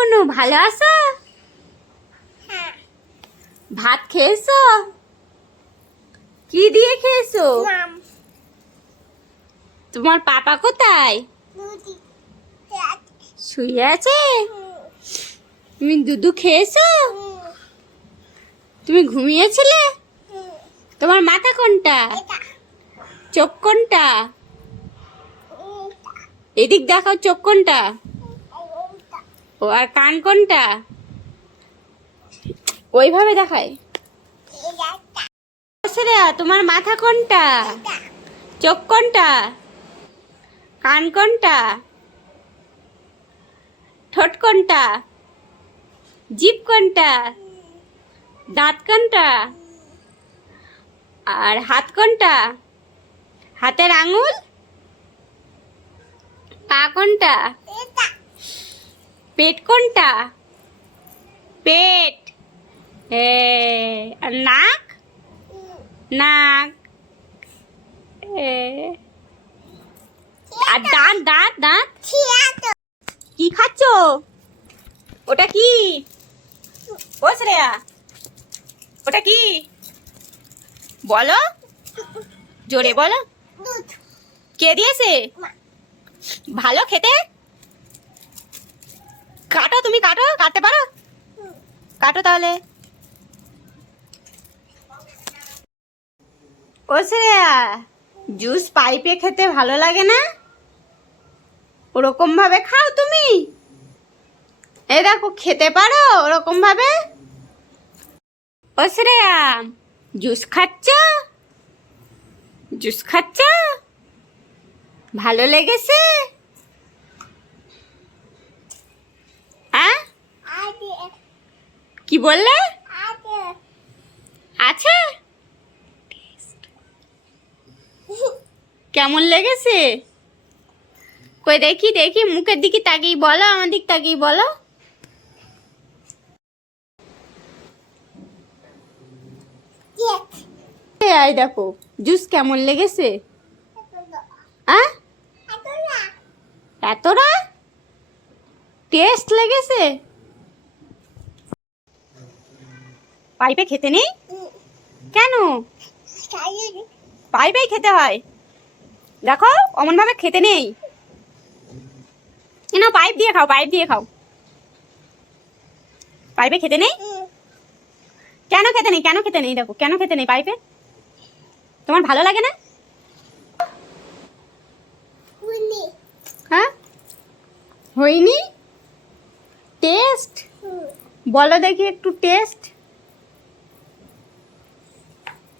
কুনু ভালো আছো? ভাত খেয়েছো? কি দিয়ে খেয়েছো? তোমার পাপা কোথায়? শুয়ে আছে। তুমি দুধু খেয়েছো? তুমি ঘুমিয়েছিলে? তোমার মাথা কোনটা? চোখ কোনটা? এদিক দেখাও, চোখ কোনটা? ও আর কান কোনটা? ওইভাবে দেখায়। তোমার মাথা কোনটা? চোখ কোনটা? কান কোনটা? ঠোঁট কোনটা? জিভ কোনটা? দাঁত কোনটা? আর হাত কোনটা? হাতের আঙুল? পা কোনটা? পেট কোনটা? পেট। আর নাক? নাক। আর দাঁত দাঁত দাঁত। কি খাচ্ছ? ওটা কি? ও শ্রেয়া, ওটা কি বলো, জোরে বলো। কে দিয়েছে? ভালো খেতে? কাটো, তুমি কাটো, কাটতে পারো? কাটো তাহলে। ও শ্রেয়া, জুস পাইপে খেতে ভালো লাগে না? ওরকম ভাবে খাও তুমি। এই দেখো, খেতে পারো ওরকম ভাবে? ও শ্রেয়া, জুস খাচ্ছ? জুস খাচ্ছ? ভালো লেগেছে? কি বললে? আছে? কেমন লেগেছে? কই দেখি দেখি, মুখের দিকে তাকিয়ে বলো, আমার দিক তাকিয়ে বলো। এই দেখো, জুস কেমন লেগেছে? এতটা টেস্ট লেগেছে? পাইপে খেতে নেই কেন? পাইপেই খেতে হয়। দেখো, অমন ভাবে খেতে নেই। না, পাইপ দিয়ে খাও, পাইপ দিয়ে খাও। পাইপে খেতে নেই? কেন খেতে নেই? কেন খেতে নেই? দেখো, কেন খেতে নেই পাইপে? তোমার ভালো লাগে না? হ্যাঁ, হয়নি। টেস্ট বলো দেখি, একটু টেস্ট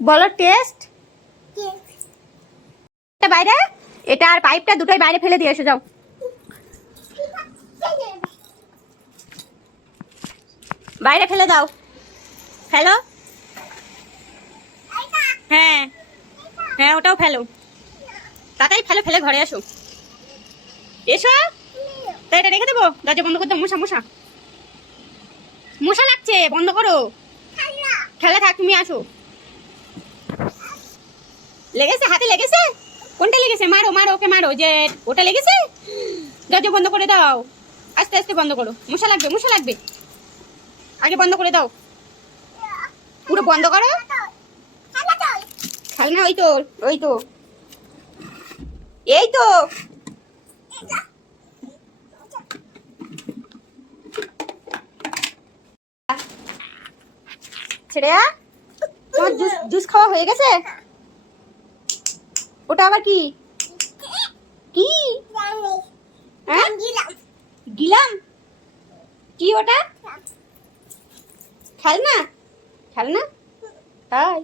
বলো, টেস্ট। বাইরে, এটা আর পাইপটা দুটোই বাইরে ফেলে দিয়ে এসে যাও। বাইরে ফেলে দাও, ফেলো। হ্যাঁ হ্যাঁ, ওটাও ফেলো, তাড়াতাড়ি ফেলো, ফেলে ঘরে আসো। এসো। তো এটা রেখে দেবো, দরজা বন্ধ করে দাও। মশা মশা মশা লাগছে, বন্ধ করো। খেলা থাক, তুমি আসো। লেগেছে? হাতে লেগেছে? কোনটা লেগেছে? মারো মারো, ওকে মারো। যে ওটা লেগেছে, দরজা বন্ধ করে দাও। আস্তে আস্তে বন্ধ করো, মশা লাগবে, মশা লাগবে। আগে বন্ধ করে দাও, পুরো বন্ধ করো। খেলনা ওই তো, ওই তো, এই তো। শ্রেয়া, তোমার জুস খাওয়া হয়ে গেছে? ওটা আবার কি? কি? হ্যাঁ, গিলাম। কি ওটা? খেলনা? খেলনা তাই?